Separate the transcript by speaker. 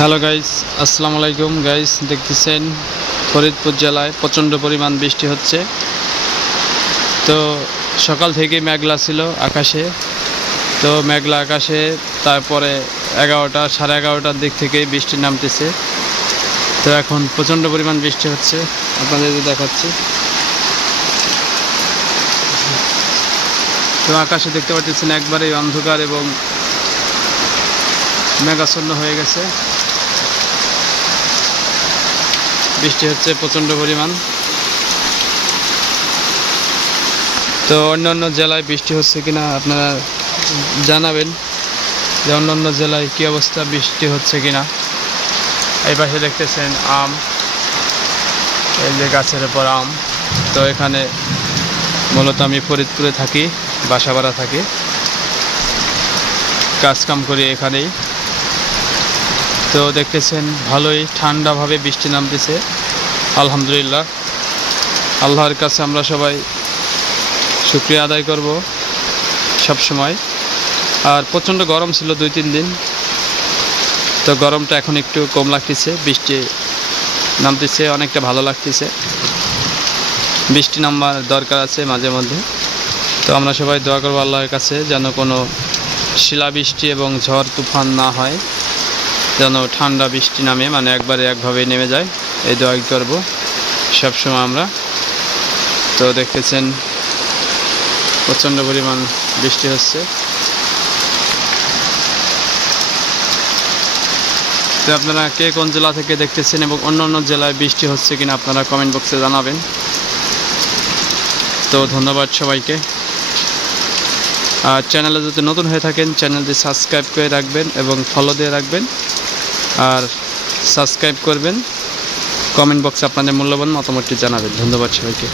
Speaker 1: Hello guys আসসালামু আলাইকুম guys দেখতেছেন ফরিদপুর জেলায় প্রচণ্ড পরিমাণ বৃষ্টি হচ্ছে। তো সকাল থেকে মেঘলা ছিল আকাশে। তো মেঘলা আকাশে তারপরে এগারোটা, সাড়ে এগারোটার দিক থেকে বৃষ্টি নামতেছে। তো এখন প্রচণ্ড পরিমাণ বৃষ্টি হচ্ছে। আপনাদের দেখাচ্ছি। তো আকাশে দেখতে পাচ্ছেন একবারেই অন্ধকার এবং মেঘাচ্ছন্ন হয়ে গেছে। বৃষ্টি হচ্ছে প্রচণ্ড পরিমাণ। তো অন্যান্য জেলায় বৃষ্টি হচ্ছে কিনা আপনারা জানাবেন যে অন্য অন্য জেলায় কী অবস্থা, বৃষ্টি হচ্ছে কিনা। এই পাশে দেখতেছেন আম, এই যে গাছের উপর আম। তো এখানে মূলত আমি ফরিদপুরে থাকি বাসা ভাড়া থাকি। কাজ কাম করি এখানেই। তো দেখতেছেন, ভালোই ঠান্ডাভাবে বৃষ্টি নামতেছে। আলহামদুলিল্লাহ। আল্লাহর কাছে আমরা সবাই শুক্রিয়া আদায় করব সব সময় আর প্রচণ্ড গরম ছিল দুই, তিন দিন। তো গরমটা এখন একটু কম লাগতেছে, বৃষ্টি নামতেছে, অনেকটা ভালো লাগতেছে। বৃষ্টি নামবার দরকার আছে মাঝে মধ্যে। তো আমরা সবাই দোয়া করব আল্লাহর কাছে যেন কোনো শিলাবৃষ্টি এবং ঝড় তুফান না হয়। যেন ঠান্ডা বৃষ্টি নামে মানে একবারে একভাবে নেমে যায়। এই দোয়া করব সবসময় আমরা। তো দেখতেছেন, প্রচণ্ড পরিমাণ বৃষ্টি হচ্ছে। তো আপনারা কে কোন জেলা থেকে দেখতেছেন এবং অন্য অন্য জেলায় বৃষ্টি হচ্ছে কিনা আপনারা কমেন্ট বক্সে জানাবেন। তো ধন্যবাদ সবাইকে। আর চ্যানেলে যদি নতুন হয়ে থাকেন চ্যানেলটি সাবস্ক্রাইব করে রাখবেন এবং ফলো দিয়ে রাখবেন। আর সাবস্ক্রাইব করবেন। কমেন্ট বক্সে আপনাদের মূল্যবান মতামতটি জানাবেন। ধন্যবাদ সবাইকে।